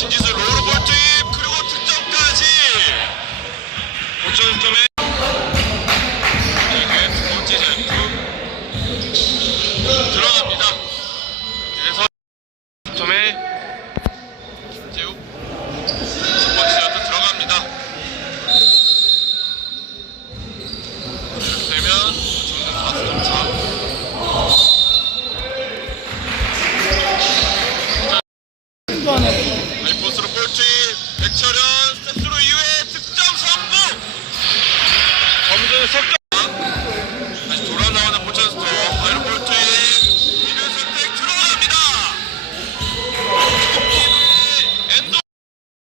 진지수로 석점 돌아 나오는 포천스톱 아이로볼트 이변 선택 들어갑니다.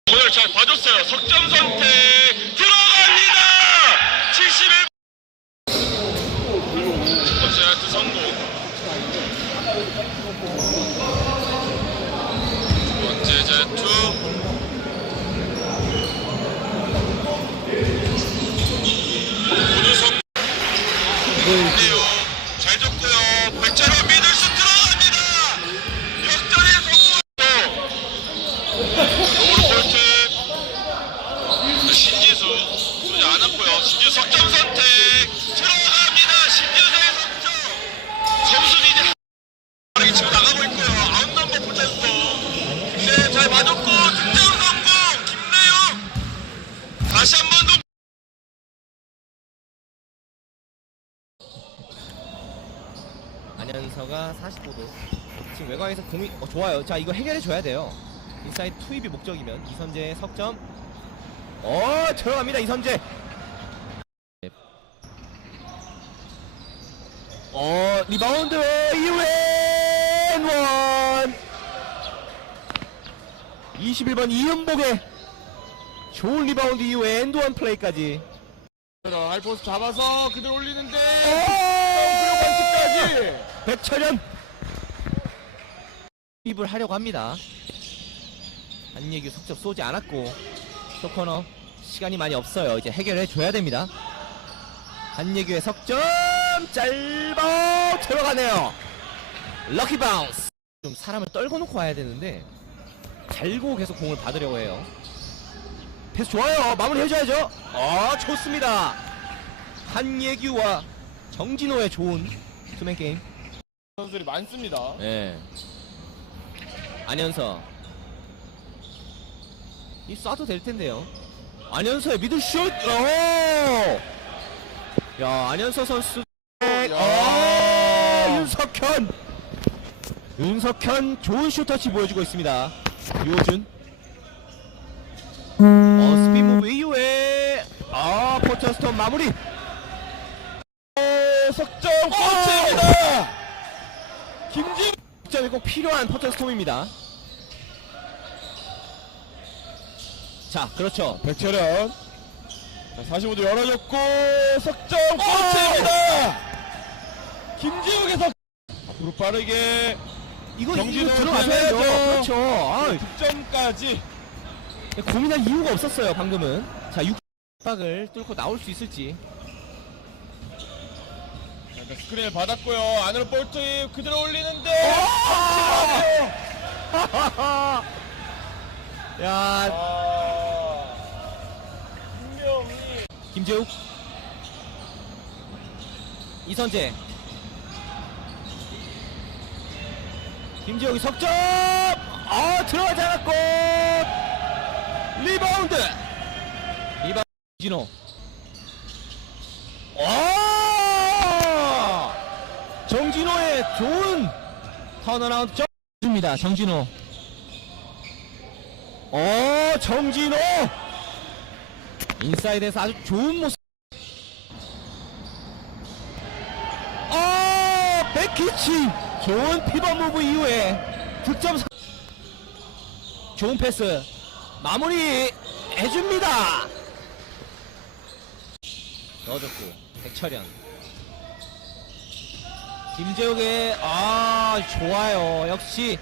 팀의 잘 봐줬어요. 석점 선택. 안현서가 45도. 지금 외곽에서 공이 어, 좋아요. 자 이거 해결해 줘야 돼요. 인사이드 투입이 목적이면 이선재의 석점. 어 들어갑니다 이선재. 어 리바운드 이웬 원. 21번 이은복의 좋은 리바운드 이후에 엔드원 플레이까지. 하이포스 잡아서 그대로 올리는데 오! 반칙까지 백철현 입을 하려고 합니다. 한예규 속접 쏘지 않았고 쇼코너 시간이 많이 없어요. 이제 해결해 줘야 됩니다. 한예규의 석점 짧아 들어가네요. 럭키 바운스. 좀 사람을 떨궈 놓고 와야 되는데 달고 계속 공을 받으려고 해요. 패스 좋아요. 마무리 해줘야죠. 아 좋습니다. 한예규와 정진호의 좋은 투맨 게임. 선수들이 많습니다 예. 안현서. 이 쏴도 될 텐데요. 안현서의 미들슛. 오! 야, 안현서 선수. 어, 윤석현. 윤석현 좋은 슈터치 보여주고 있습니다. 요준. 어, 스피드 무브 이후에 아, 포처스톤 마무리. 어, 석점 골입니다. 김진 점이 꼭 필요한 포터스톰입니다. 자, 그렇죠. 백철현 자 45도 열어줬고 석점 골입니다 김지욱의 석 앞으로 빠르게 이거 이거 들어가셔야죠. 그렇죠. 아, 득점까지 고민할 이유가 없었어요. 방금은. 자, 6박을 뚫고 나올 수 있을지. 자, 일단 스크린을 받았고요. 안으로 볼트 그대로 올리는데. 야, 아, 분명히. 김재욱, 이선재, 김재욱이 석점. 아, 들어가지 않았고! 리바운드. 리바운드 진호. 와! 정진호의 좋은 턴어라운드 점입니다. 정진호. 어, 정진호. 인사이드에서 아주 좋은 모습. 아, 백키치. 좋은 피벗 무브 이후에 득점 사- 좋은 패스. 마무리 해줍니다. 넣어줬고 백철현. 김재욱의 아 좋아요. 역시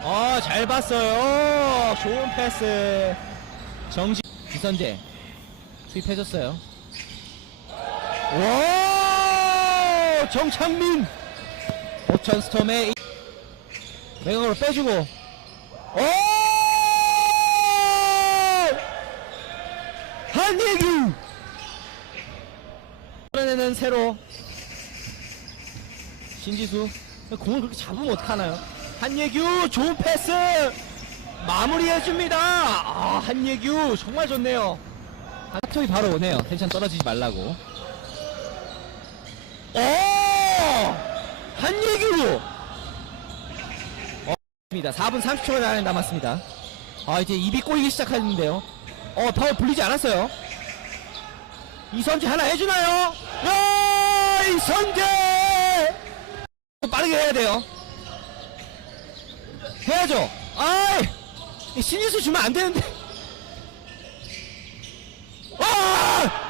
아, 잘 봤어요. 좋은 패스. 정지, 기선제. 투입해줬어요. 와! 정창민! 오천 스톰의 이- 외곽으로 빼주고. 오! 한예규! 이번에는 새로. 신지수 공을 그렇게 잡으면 어떡하나요? 한예규 좋은 패스! 마무리해줍니다! 아 한예규 정말 좋네요. 하톡이 바로 오네요. 텐션 떨어지지 말라고. 오! 한예규! 어, 입니다. 4분 30초가 남았습니다. 아 이제 입이 꼬이기 시작하는데요. 어 파울 불리지 않았어요. 이선재 하나 해주나요? 야 이선재 빠르게 해야 돼요 해야죠 아이! 이 신유수 주면 안 되는데. 아! 어! 아,